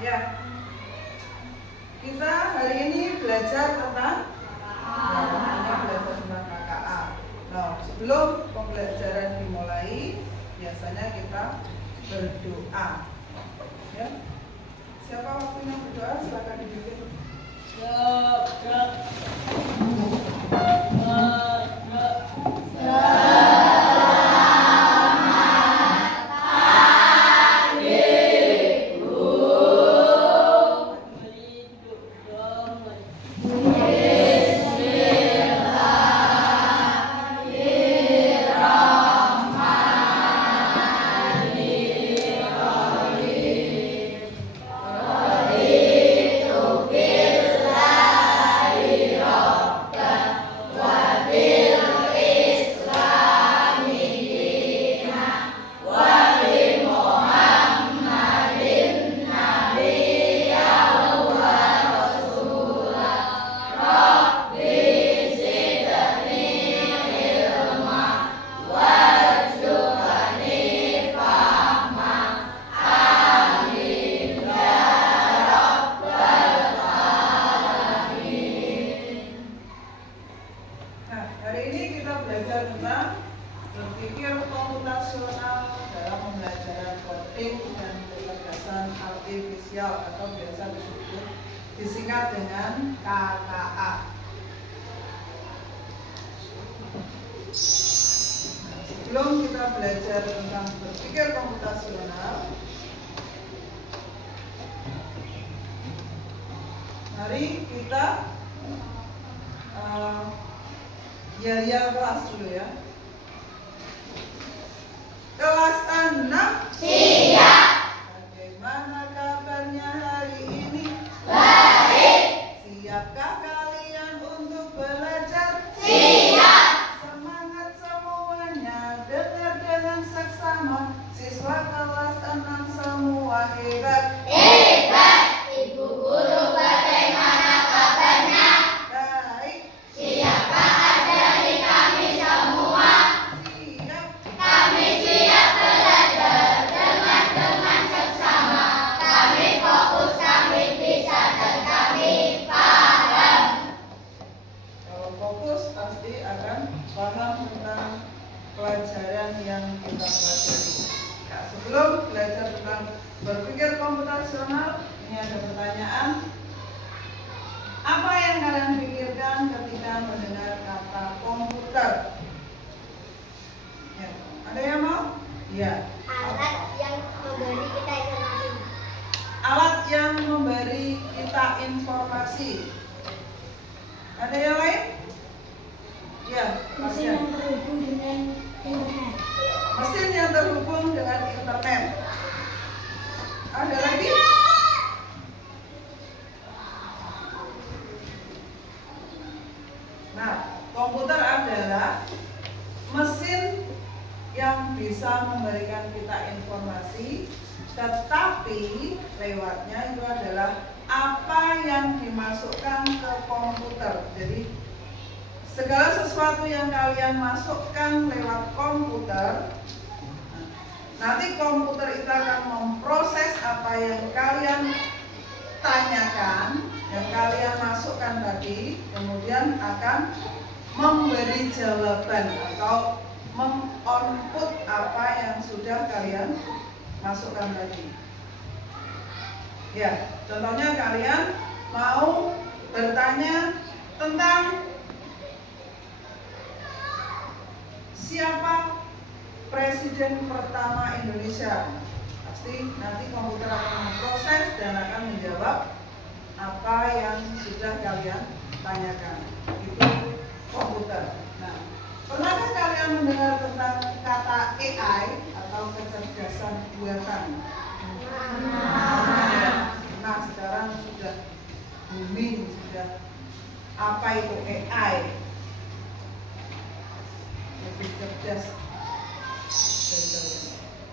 Ya, kita hari ini belajar tentang KKA. Nah, sebelum pembelajaran dimulai, biasanya kita berdoa. Ya, siapa waktunya berdoa? Silakan dibikin. Disingkat dengan KKA. Sebelum kita belajar tentang berpikir komputasional, mari kita yel kelas dulu ya. Kelas 6 siap. Bagaimana kabarnya hari ini? Baik. Siapkah kalian untuk belajar? Siap. Semangat semuanya, dengar dengan seksama. Siswa kelas 6 semua hebat. Hebat. Ibu guru bagaimana kabarnya? Baik. Siapkah adik kami semua? Siap. Kami siap belajar dengan seksama. Kami fokus, kami bisa, dan kami paham. Kalau fokus pasti akan paham tentang pelajaran yang kita pelajari. Nah, sebelum belajar tentang berpikir komputasional, ini ada pertanyaan. Apa yang kalian pikirkan ketika mendengar kata komputer? Ya, ada yang mau? Ya. Alat yang memberi kita informasi. Alat yang memberi kita informasi. Ada yang lain? Ya, Mesin yang terhubung dengan internet. mesin yang terhubung dengan internet. Ada lagi? Nah, komputer adalah mesin yang bisa memberikan kita informasi, tetapi lewatnya itu adalah apa yang dimasukkan ke komputer. Jadi segala sesuatu yang kalian masukkan lewat komputer, nanti komputer itu akan memproses apa yang kalian tanyakan, yang kalian masukkan tadi, kemudian akan memberi jawaban atau meng-output apa yang sudah kalian masukkan tadi. Ya, contohnya kalian mau bertanya tentang siapa presiden pertama Indonesia. Pasti nanti komputer akan memproses dan akan menjawab apa yang sudah kalian tanyakan. Itu komputer. Nah, pernahkah kalian mendengar tentang kata AI atau kecerdasan buatan? Nah, sekarang sudah booming, sudah apa itu AI? Lebih cerdas.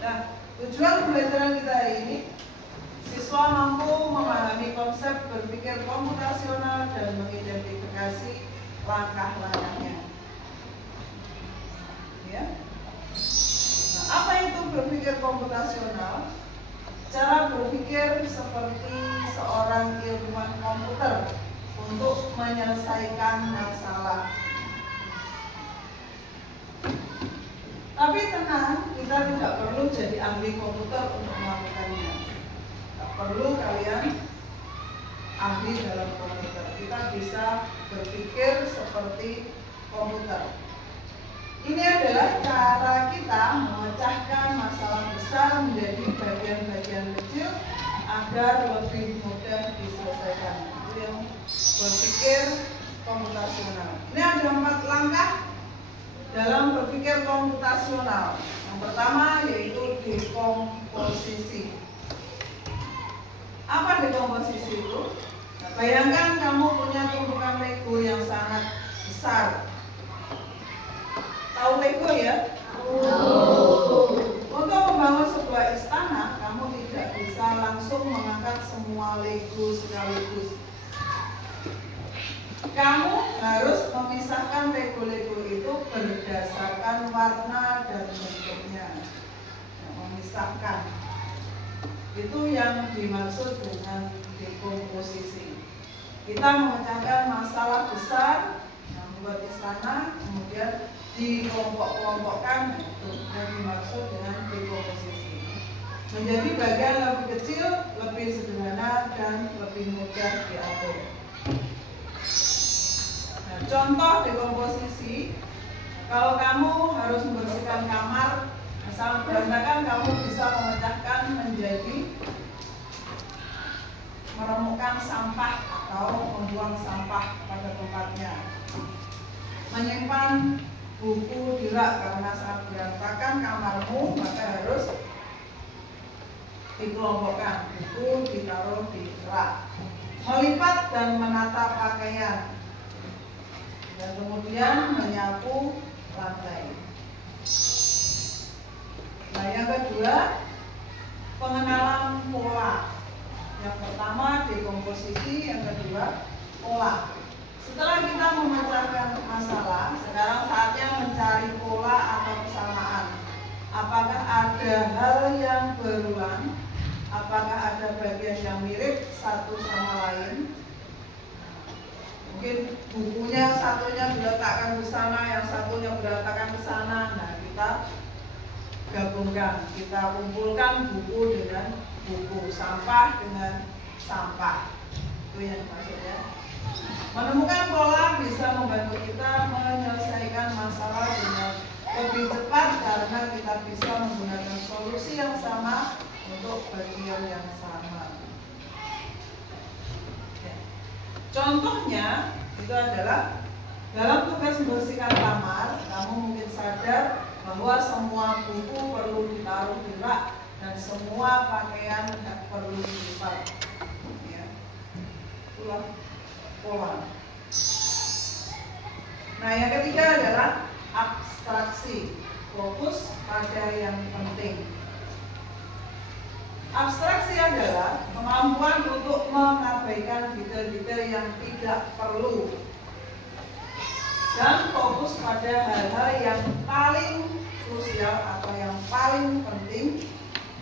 Nah, tujuan pembelajaran kita hari ini, siswa mampu memahami konsep berpikir komputasional dan mengidentifikasi langkah-langkahnya. Ya. Nah, apa itu berpikir komputasional? Cara berpikir seperti seorang ilmuwan komputer untuk menyelesaikan masalah. Tapi tenang, kita tidak perlu jadi ahli komputer untuk melakukannya. Tidak perlu kalian ahli dalam komputer. Kita bisa berpikir seperti komputer. Ini adalah cara kita memecahkan masalah besar menjadi bagian-bagian kecil agar lebih mudah diselesaikan. Itu yang berpikir komputasional. Ini ada 4 langkah dalam berpikir komputasional. Yang pertama yaitu dekomposisi. Apa dekomposisi itu? Nah, bayangkan kamu punya tumpukan Lego yang sangat besar. Tahu Lego ya? Untuk membangun sebuah istana, kamu tidak bisa langsung mengangkat semua Lego sekaligus. Kamu harus memisahkan Lego-Lego itu berdasarkan warna dan bentuknya. Memisahkan. Itu yang dimaksud dengan dekomposisi. Kita memecahkan masalah besar yang membuat istana, kemudian dikelompok-kelompokkan, itu yang dimaksud dengan dekomposisi. Menjadi bagian lebih kecil, lebih sederhana, dan lebih mudah diatur. Nah, contoh dekomposisi, kalau kamu harus membersihkan kamar, misal berantakan, kamu bisa memecahkan menjadi meremukkan sampah atau membuang sampah pada tempatnya. Menyimpan buku di rak karena saat berantakan kamarmu, maka harus dikelompokkan, buku ditaruh di rak. Melipat dan menata pakaian, dan kemudian menyapu lantai. Nah, yang kedua, pengenalan pola. Yang pertama dekomposisi, yang kedua pola. Setelah kita memecahkan masalah, sekarang saatnya mencari pola atau kesamaan. Apakah ada hal yang berulang? Apakah ada bagian yang mirip satu sama lain? Mungkin bukunya satunya diletakkan di sana, yang satunya berantakan ke sana. Nah, kita gabungkan, kita kumpulkan buku dengan buku, sampah dengan sampah. Itu yang maksudnya. Menemukan pola bisa membantu kita menyelesaikan masalah dengan lebih cepat karena kita bisa menggunakan solusi yang sama untuk bagian yang sama. Contohnya itu adalah dalam tugas membersihkan kamar, kamu mungkin sadar bahwa semua buku perlu ditaruh di rak dan semua pakaian perlu dilipat. Ya. Itulah pola. Nah, yang ketiga adalah abstraksi, fokus pada yang penting. Abstraksi adalah kemampuan untuk mengabaikan detail-detail yang tidak perlu dan fokus pada hal-hal yang paling krusial atau yang paling penting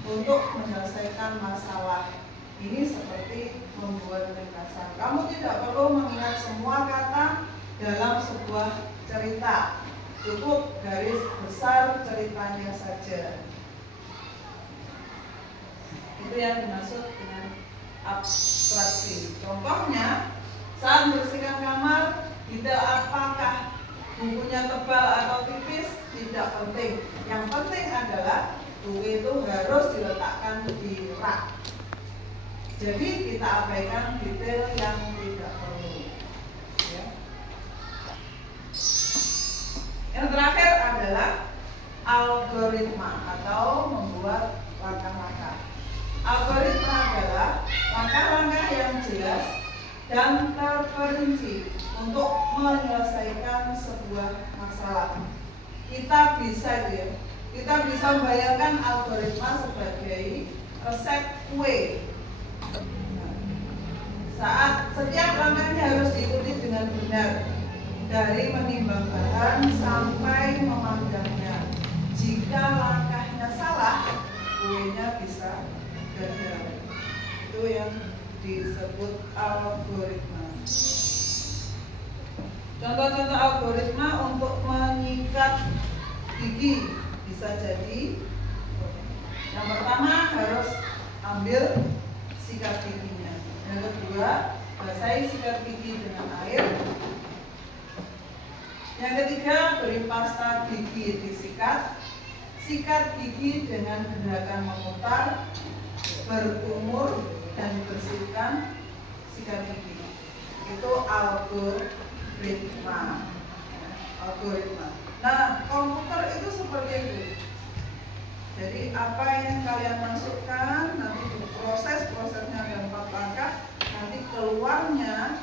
untuk menyelesaikan masalah. Ini seperti membuat ringkasan. Kamu tidak perlu mengingat semua kata dalam sebuah cerita. Cukup garis besar ceritanya saja. Itu yang dimaksud dengan abstraksi. Contohnya, saat membersihkan kamar, detail apakah bukunya tebal atau tipis tidak penting. Yang penting adalah buku itu harus diletakkan di rak. Jadi kita abaikan detail yang tidak perlu. Ya. Yang terakhir adalah algoritma atau membuat langkah-langkah. Algoritma adalah langkah-langkah yang jelas dan terperinci untuk menyelesaikan sebuah masalah. Kita bisa membayangkan algoritma sebagai resep kue. Saat setiap langkahnya harus diikuti dengan benar, dari menimbang bahan sampai memanggangnya. Jika langkahnya salah, kuenya bisa gagal. Itu yang disebut algoritma. Contoh-contoh algoritma untuk menyikat gigi bisa jadi yang pertama harus ambil sikat giginya. Yang kedua, basahi sikat gigi dengan air. Yang ketiga, beri pasta gigi disikat. Sikat gigi dengan gerakan memutar, berkumur, dan bersihkan sikat gigi. Itu algoritma. Nah, komputer itu seperti itu. Jadi apa yang kalian masukkan nanti prosesnya ada 4 langkah, nanti keluarnya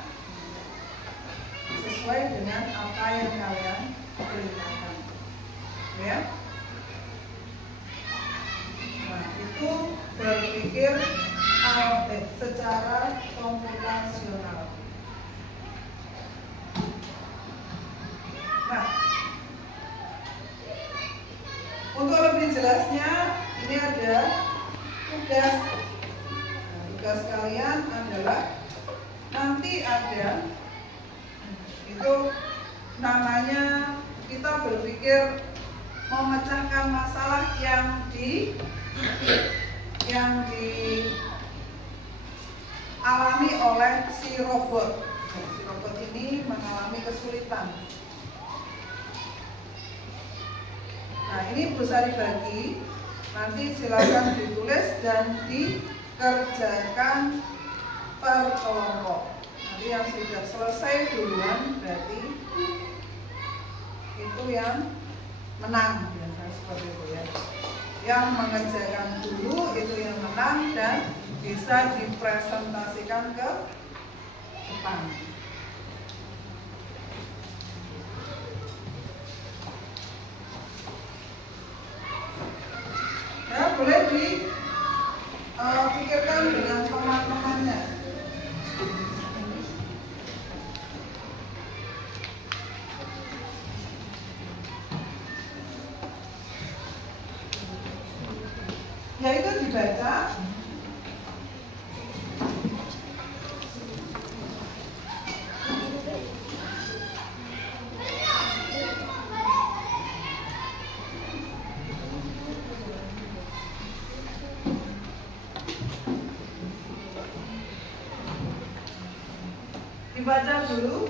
sesuai dengan apa yang kalian perintahkan, ya. Nah, itu berpikir secara komputasional. Nah, untuk lebih jelasnya, ini ada tugas. Nah, tugas kalian adalah nanti ada itu namanya kita berpikir memecahkan masalah yang dialami oleh si robot. Si robot ini mengalami kesulitan. Nah, ini bisa dibagi, nanti silakan ditulis dan dikerjakan per kelompok. Nanti yang sudah selesai duluan berarti itu yang menang, biasanya seperti itu ya. Yang mengerjakan dulu itu yang menang dan bisa dipresentasikan ke depan. Ya, boleh dipikirkan dengan teman-temannya. Ya, itu dibaca. Dibaca dulu.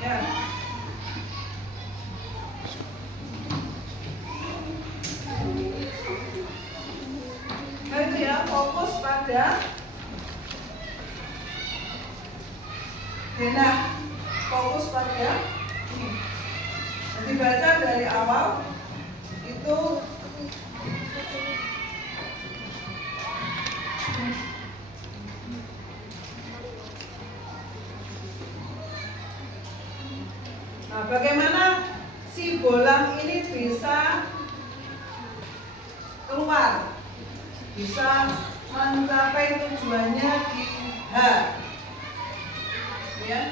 Ya. Nah, itu ya, fokus pada fokus pada ini. Jadi baca dari awal itu nah, bagaimana si bolang ini bisa keluar, bisa mencapai tujuannya di H, ya.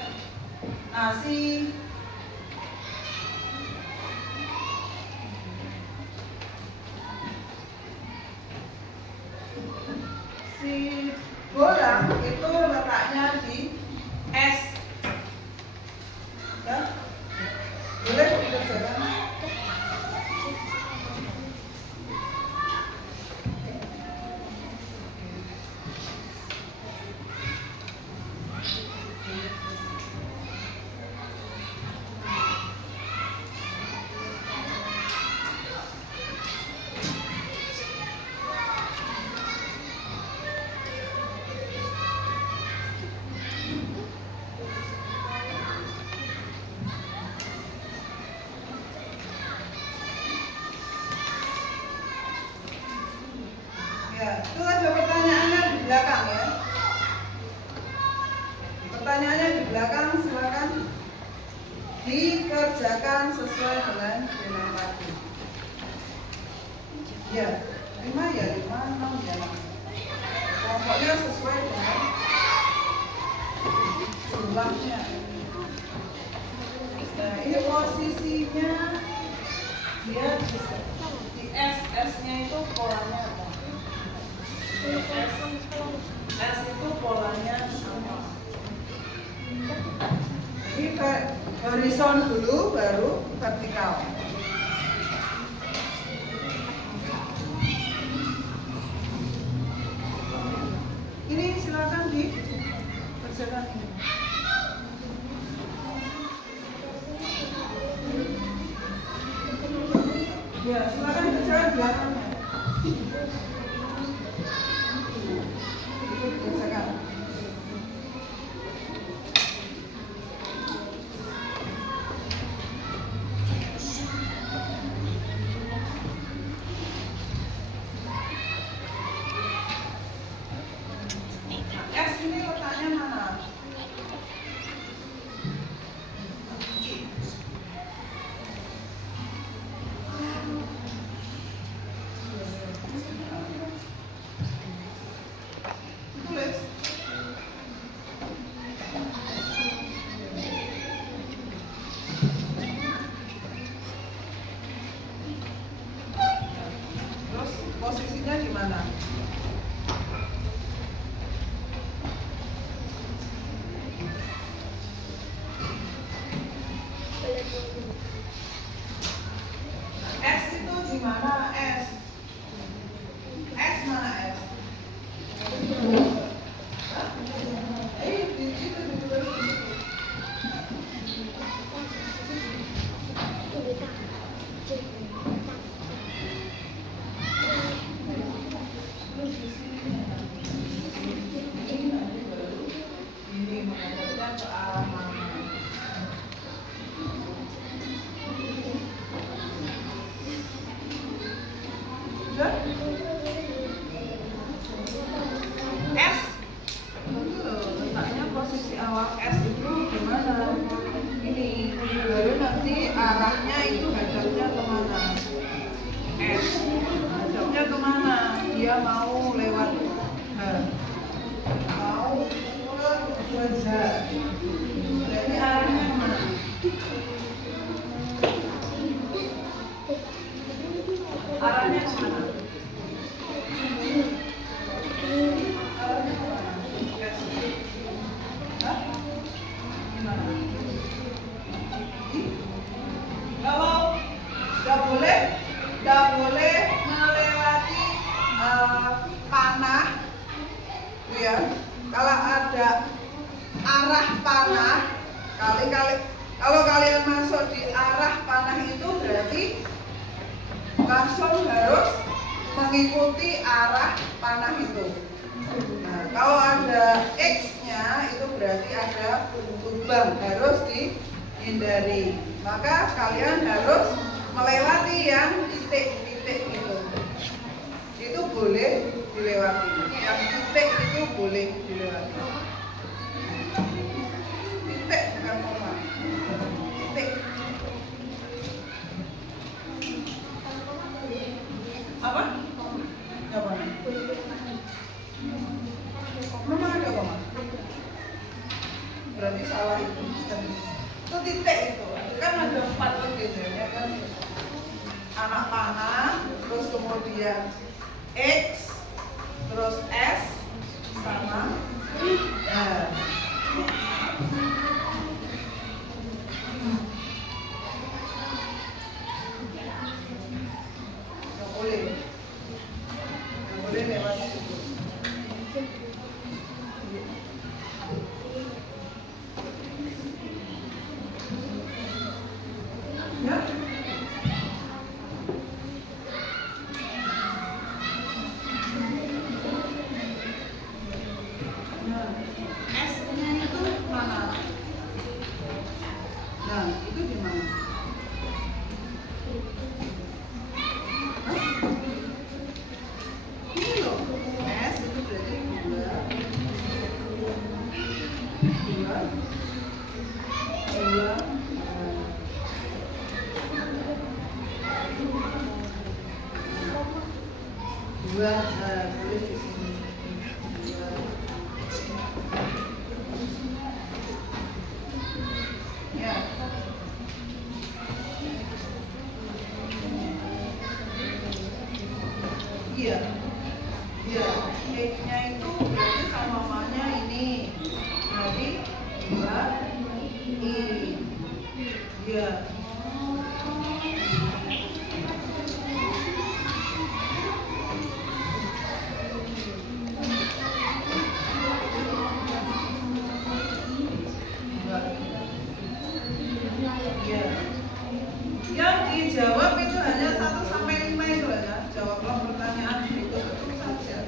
Nah, si bolang itu letaknya di S, ya. Boleh dikerjakan. Ya, itu ada pertanyaannya di belakang ya. Pertanyaannya di belakang, silakan dikerjakan sesuai dengan yang tadi. Ya, 5 ya 5, 6 ya 6. Pokoknya sesuai dengan jumlahnya. Nah, ini posisinya dia di S-nya itu polanya apa? S itu polanya apa? Jadi horizon dulu baru vertikal. Ini silakan dikerjakan ini. Ya, silakan kerjakan belakangnya. Kerjakan. S ini letaknya mana? Tulis. Terus posisinya di mana? S itu di mana S? S mana S? Hah? Di situ ditulis. Ini menghadapnya ke arah mana? Sudah? S itu letaknya posisi awal S itu gimana? Ini baru nanti arahnya itu hadapnya kemana? S hadapnya kemana? Dia mau lewat H, mau ke Z. Berarti arahnya kemana? Arahnya kemana? Arahnya kemana? S. Hah? Gimana? Kalau nggak boleh melewati panah, ya. Kalau ada arah panah, kalau kalian masuk di arah panah itu berarti langsung harus mengikuti arah panah itu. Nah, kalau ada X-nya itu berarti ada lubang, harus dihindari. Maka kalian harus melewati yang titik-titik itu. Itu boleh dilewati. Yang titik itu boleh dilewati. Titik bukan koma. Titik. Apa? Jawabannya. Memang ada koma. Berarti salah itu. Itu titik itu. Kan ada 4 legendanya kan. Anak panah, terus kemudian X, terus S sama R. Nggak boleh lewat situ. Ya? S-nya itu mana? Nah, itu di mana? Ini loh, S itu berarti 2 tulis di sini. Iya. Iya. X-nya itu berarti sama-samanya ini. Berarti 2 I. Iya. Yang dijawab itu hanya 1 sampai 5 itu aja. Jawablah pertanyaan itu betul saja.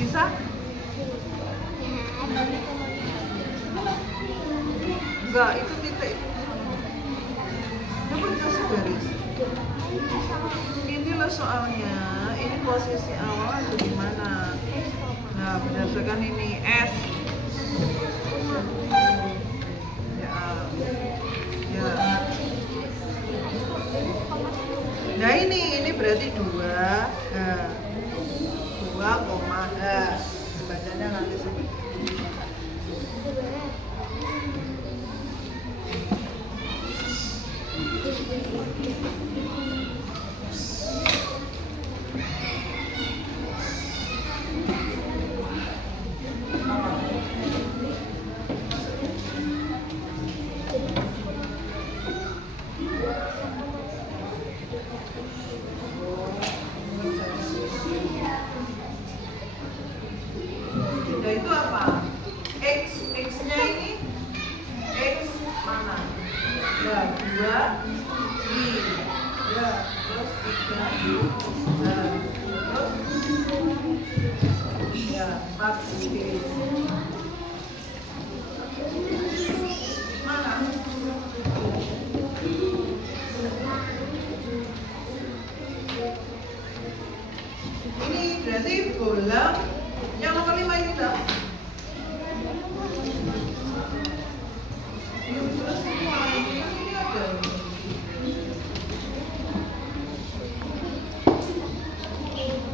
Bisa? Enggak, itu titik. Coba dikasih garis. Ini loh soalnya, ini posisi awal ada di mana? Nah, berdasarkan ini S. Ya. Nah ini berarti 2. Nah, 2 koma H. Bacanya nanti seperti ini. Nah itu apa? X-nya ini X mana? Nah 2 I. Ya, terus 3 I. Nah, terus ya 4 I. Mana? Ini berarti bola yang nomor 5 ini dah.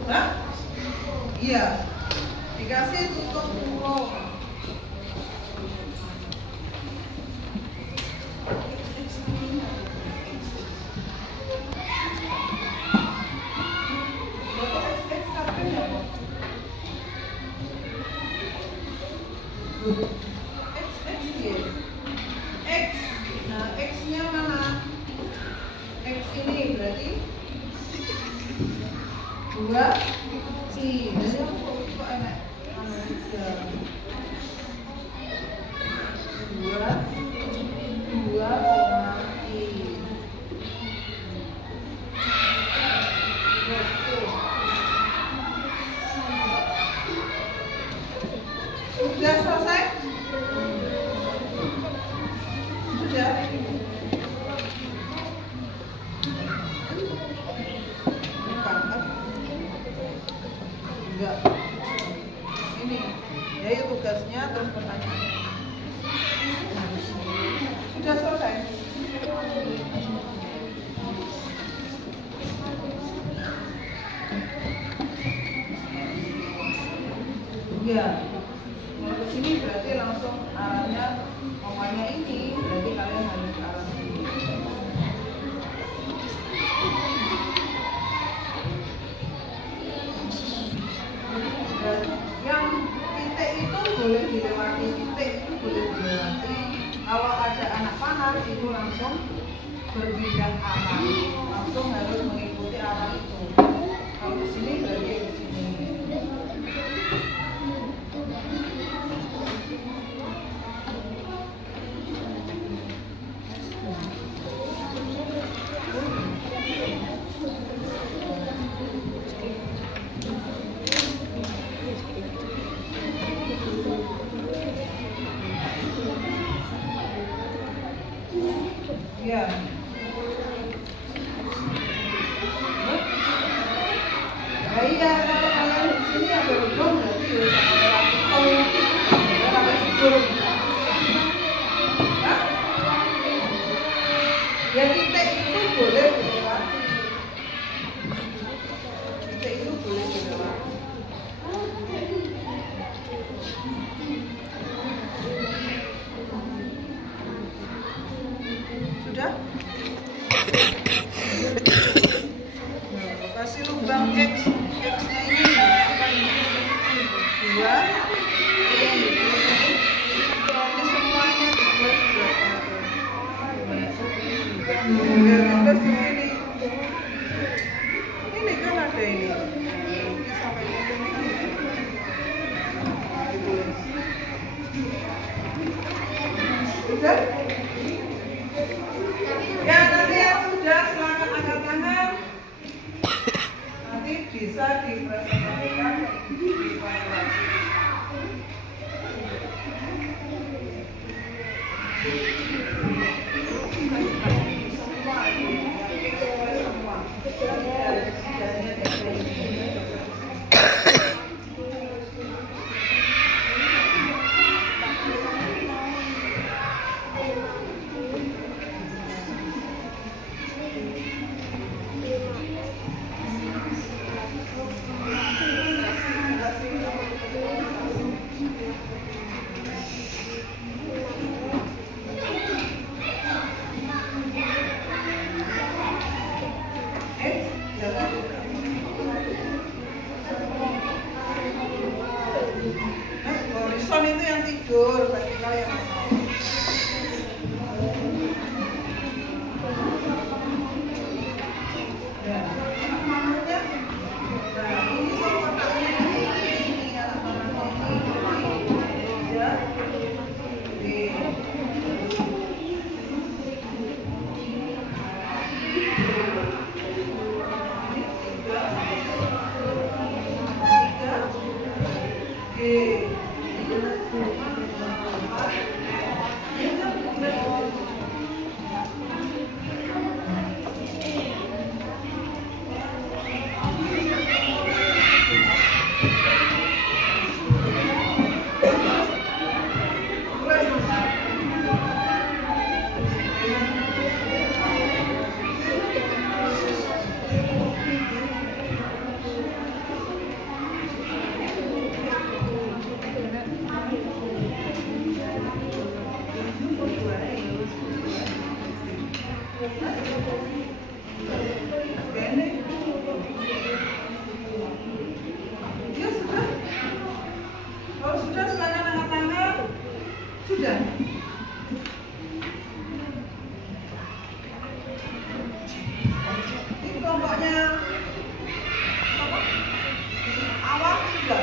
Hah? Iya. Dikasih tutup kurung. X. Nah, X-nya mana? X ini berarti 2 I. Jadi aku kok enak. 2 koma I. Sudah selesai? Sudah? Enggak. Ini, ya tugasnya terus pertanyaan. Sudah selesai? Ya. Kalau ke sini berarti langsung arahnya komanya ini, berarti kalian harus ke arah sini. Dan yang titik itu boleh dilewati, titik itu boleh dilewati. Kalau ada anak panah itu langsung berpindah arah, langsung harus mengikuti arah itu. Kalau ke sini berarti ke sini. Ya. Nah, iya, kalau kalian di sini ada lubang berarti ya sama orang Ya titik itu boleh dilewati. Titik itu boleh dilewati. Sudah? Nah, kasih lubang X. X-nya ini akan 2. Ini semuanya dibuat berapa? Terus di sini. Ini kan ada ini. Ini sampai ini kan ditulis. Sudah? Ya, nanti yang sudah silakan angkat tangan. Nanti bisa dipresentasikan di evaluasi. Horizon itu yang tidur, vertikal yang sudah. Ini kelompoknya apa? Awal sudah?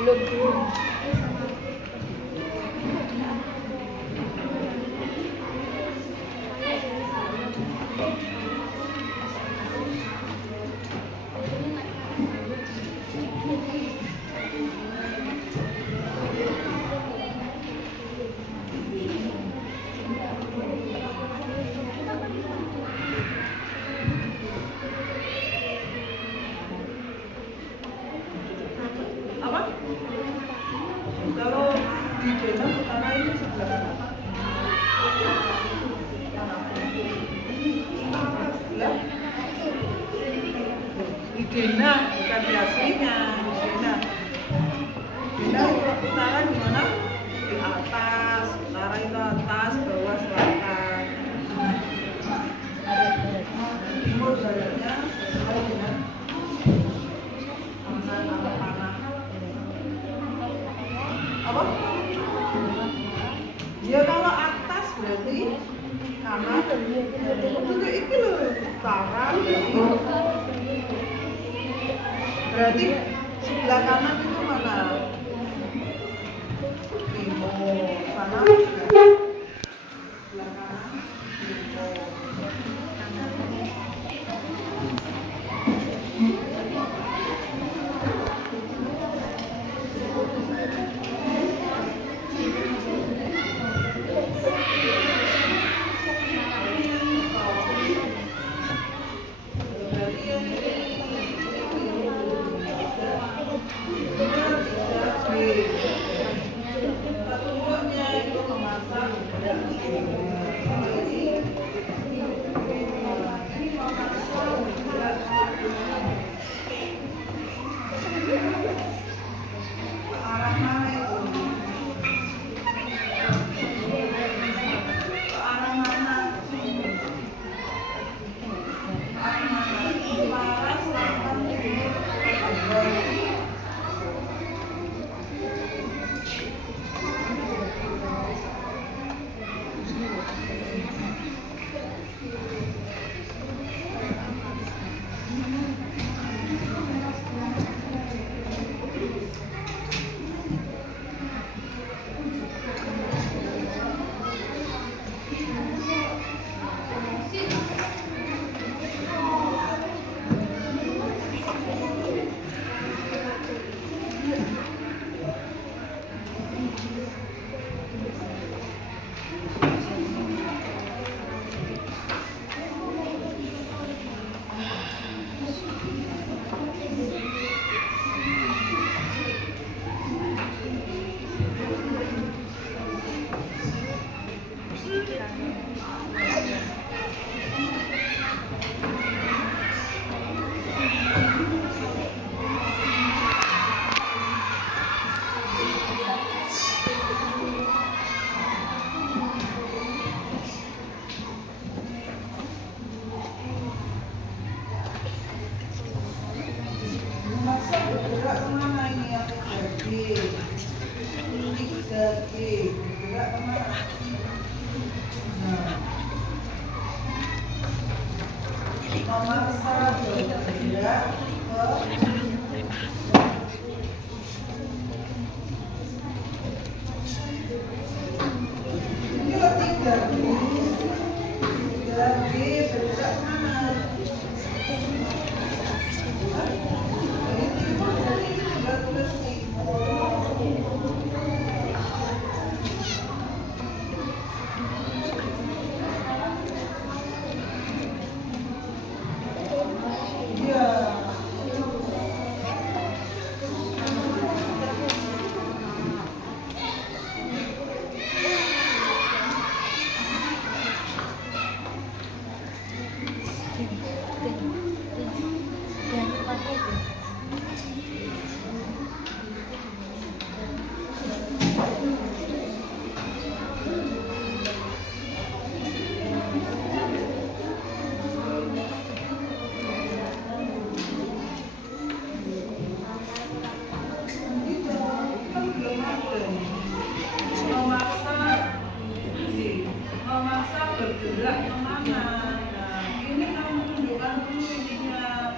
Belum. Kalau di Dena utara ini sebelah mana? Sebelah? Di Dena, bukan di aslinya. Di Dena. Dena utara di mana? Di atas. Utara itu atas, bawah selatan. Timur baratnya sesuai dengan apa? Ya kalau atas berarti kanan, untuk itu loh utara berarti sebelah kanan itu mana? Timur, sana sebelah kanan timur. Satunya itu memasak memaksa bergerak ke ini lo 3B bergerak mana? Ini timur, berarti ini juga tulis timur. Memaksa bergerak kemana? Nah, ini kamu tunjukkan dulu ininya.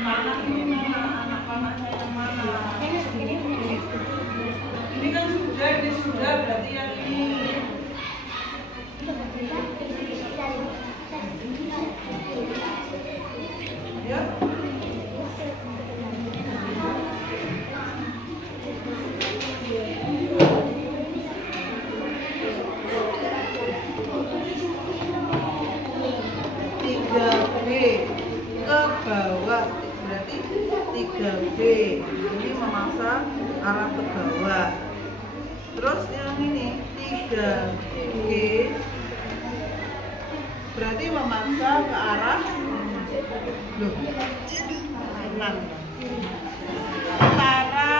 Panah ini mana? Anak panahnya yang mana? Ini kan sudah berarti yang ini. Ya. Ke bawah berarti 3B ini memaksa arah ke bawah. Terus yang ini 3G berarti memaksa ke arah kanan. Utara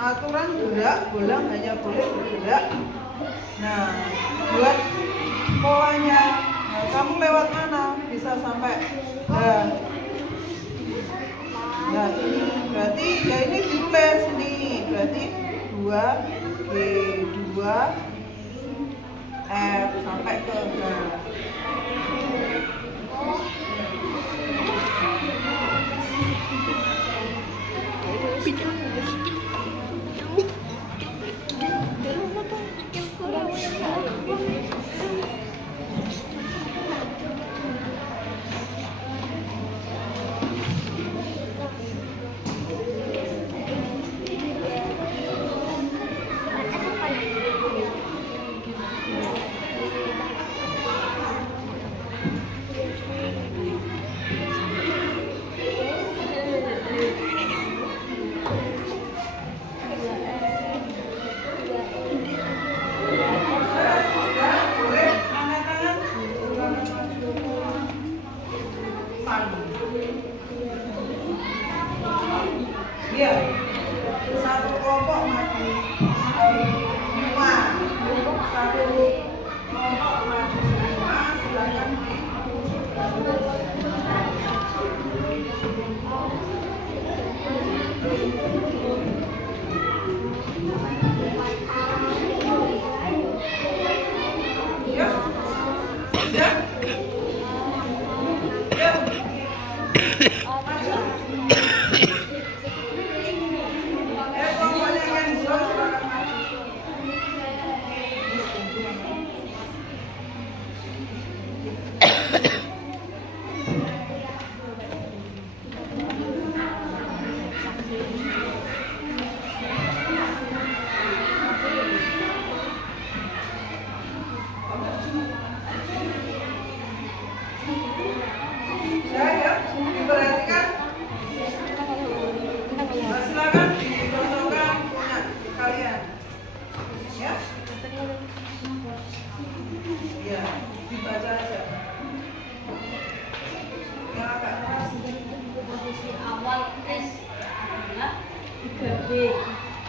aturan gerak bola hanya boleh bergerak. Nah, buat polanya, nah, kamu lewat mana bisa sampai nah ini berarti ya ini ditulis ini berarti 2G2F sampai ke G.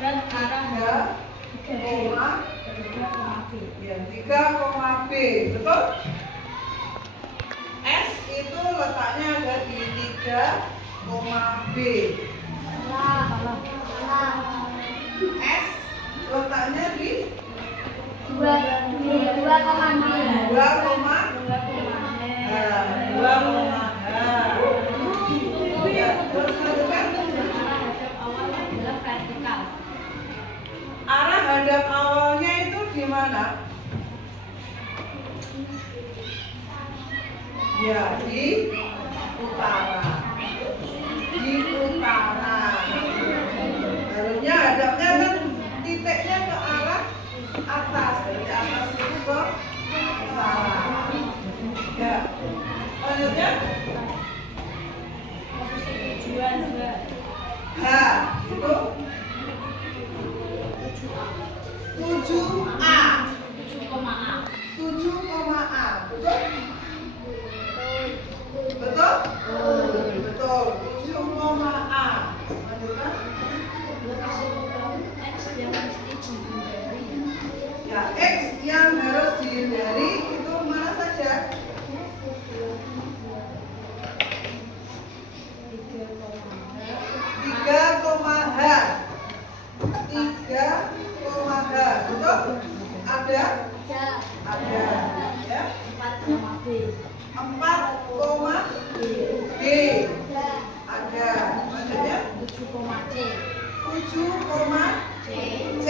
Dan arah 3, 3,B. ya 3, B, betul? S itu letaknya ada di 3, B. Salah. S letaknya di 2,B. 2, ya, terus lanjutkan. Arah hadap awalnya itu di mana? Ya, di utara. Harusnya hadapnya kan titiknya ke arah atas, dari atas itu ke utara. Ya, lanjutnya. H itu 7A. 7,A. Betul? Betul. 7,A. Lanjutkan. Ya, X yang harus dihindari itu mana saja? 3,H. 3,H. Betul? Ada? Ada. Ya. 4,B. 4,B. Ada. Maksudnya? 7,C. 7,C.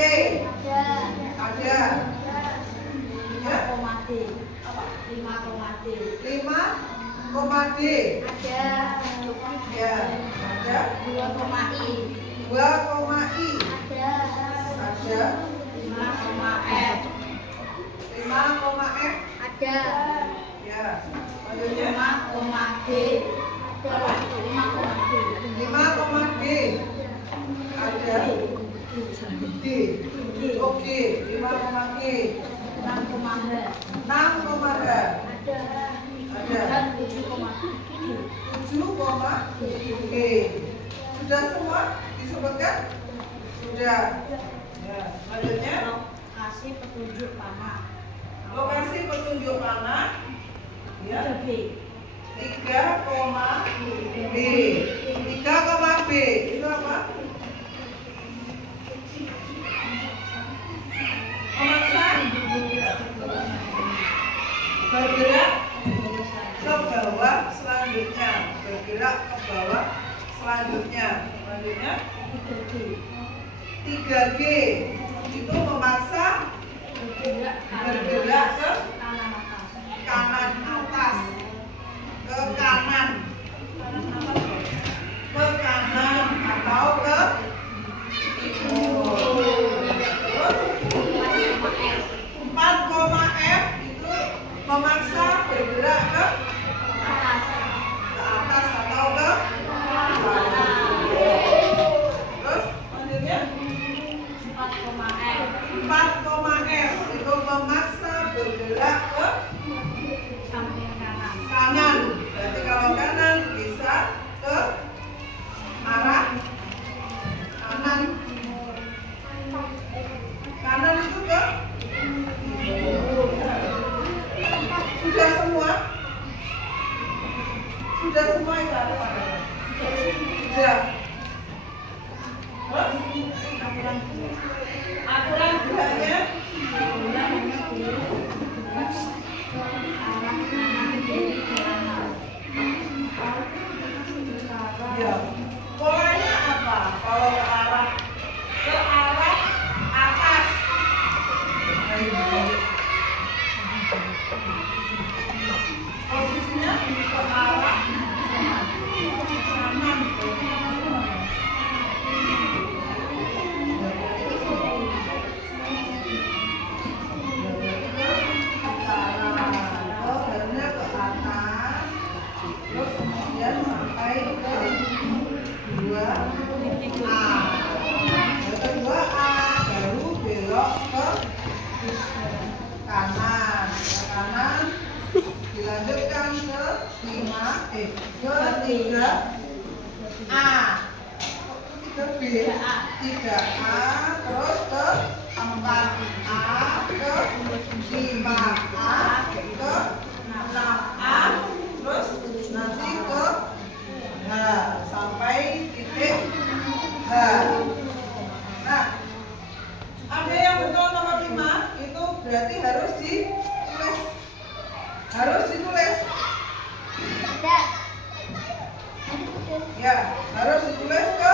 Ada. Ya. 5,D. 5,D. 5,D. Ya. Ada. 2,I. 2,I. Ada. 5,F. 5,F. Ya. Lanjutnya. 5,D. 5,D. Ada. D. Oke. 5,G. 6,H. 6,H. Ada. Dan 7,G. 7,G. Sudah semua disebutkan? Sudah. Ya. Lanjutnya. Lokasi petunjuk panah. Lokasi petunjuk panah. Ya. 3B. 3,B. 3,B itu apa? Memaksa bergerak ke bawah selanjutnya. Bergerak ke bawah selanjutnya. Selanjutnya 3G itu memaksa bergerak ke kanan atas. Ke kanan atau ke timur. 4,F itu memaksa bergerak ke atas atau ke bawah. Terus lanjutnya 4,F itu memaksa bergerak ke kanan. Berarti kalau kanan bisa ke arah kanan. Kanan itu ke sudah semua? Sudah semua itu apa? Sudah. Aturan geraknya ya. Polanya apa? Kalau ke arah atas. Posisinya ke arah kanan. Dilanjutkan ke 3A. ke B 3A, terus ke 4A, ke 5A, ke 6A, terus nanti ke H sampai titik H. Nah, ada yang betul nomor 5 itu berarti harus ditulis. Harus ditulis. Ya, harus ditulis ke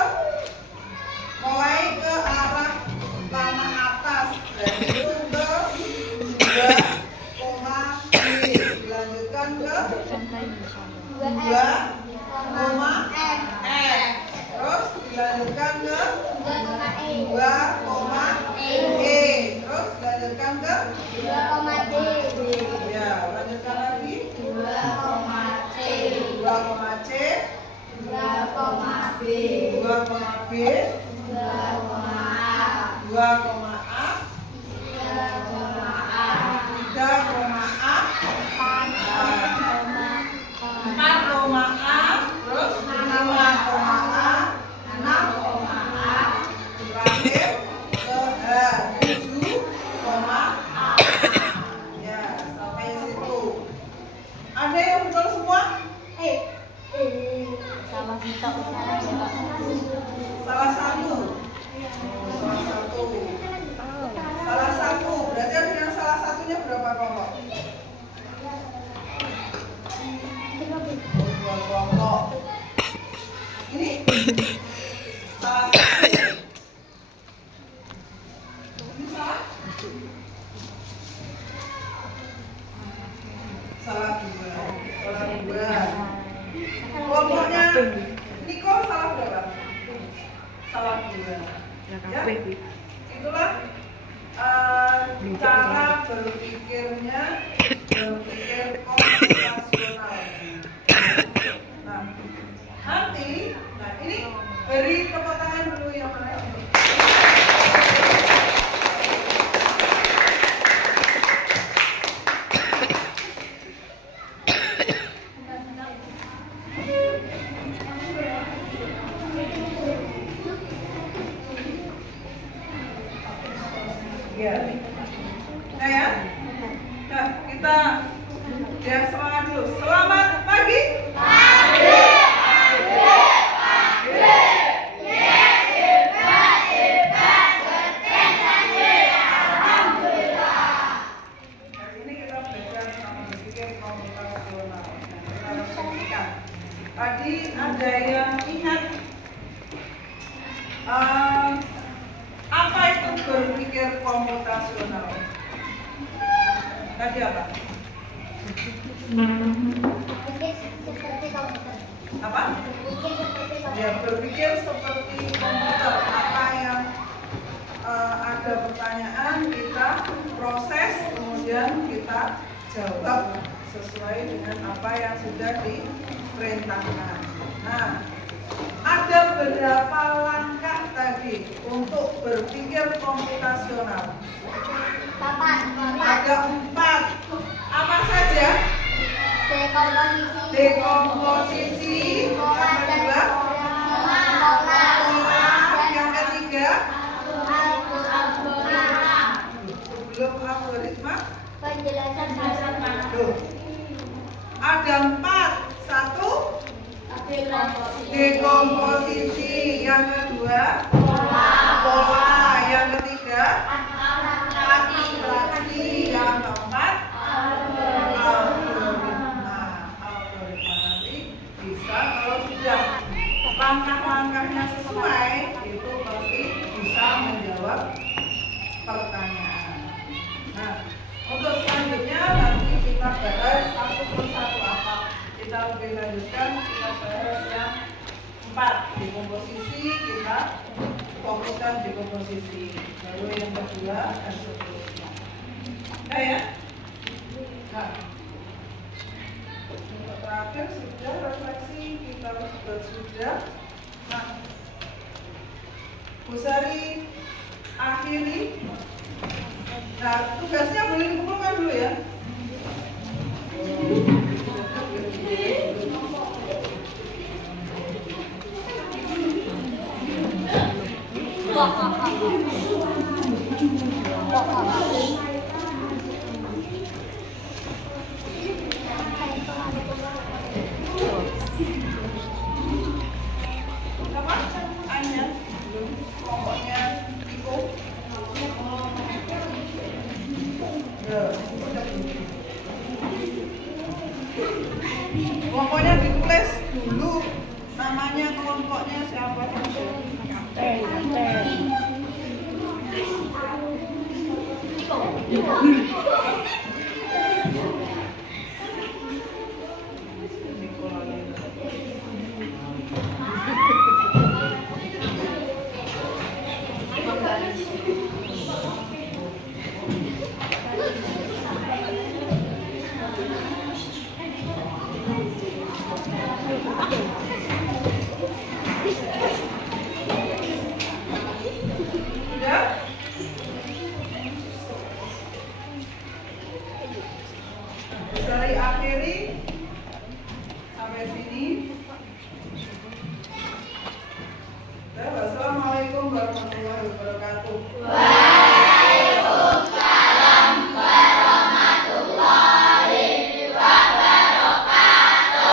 mulai ke arah panah atas dan itu ke 2,B, dilanjutkan ke 2,F, terus dilanjutkan ke 2,E, terus dilanjutkan ke 2,D. ya, lanjutkan lagi 2,C. 2,C, 2,B. 2,B, 2,A. 2,A, 3,A. 3,A, 4,A, terus 5,A, 6,A, terakhir ke H 7,A. Ya, sampai situ. Ada yang betul semua? Salah satu. Salah satu. Salah satu. Berarti ada yang salah satunya berapa kelompok? 2 kelompok. Ini salah satu. Ini salah? Salah 2. Salah 2. Kelompoknya Niko salah berapa? Salah 2. Ya? Itulah cara berpikirnya, berpikir komputasional. Nah, nanti, ini beri tepuk tangan dulu yang mana ini. Ya. Nah ya. Nah, kita ya semangat dulu. Selamat pagi. Ini kita belajar tentang berpikir komputasional. Kita refleksikan. Tadi ada yang ingat apa itu berpikir komputasional? Tadi apa? Apa? Ya, berpikir seperti komputer. Apa yang ada pertanyaan kita proses, kemudian kita jawab sesuai dengan apa yang sudah diperintahkan. Nah, ada berapa langkah tadi untuk berpikir komputasional? Ada 4. Apa saja? Dekomposisi, yang kedua, pola, yang ketiga, sebelum algoritma, Penjelasan tuh. Ada 4. 1, dekomposisi, yang kedua, pola, yang ketiga, abstraksi, yang keempat, algoritma. Algoritma nanti bisa kalau sudah langkah-langkahnya sesuai, itu pasti bisa menjawab pertanyaan. Nah, untuk selanjutnya nanti kita bahas satu persatu apa. Kita lebih lanjutkan, kita bahas yang 4, dekomposisi, kita fokuskan dekomposisi. Lalu yang kedua dan seterusnya. Nah ya. Nah, untuk terakhir sudah refleksi, kita sudah. Nah, Bu Sari akhiri. Nah, tugasnya boleh dikumpulkan dulu ya. Pokoknya ditulis dulu namanya kelompoknya siapa saja. Dari akhiri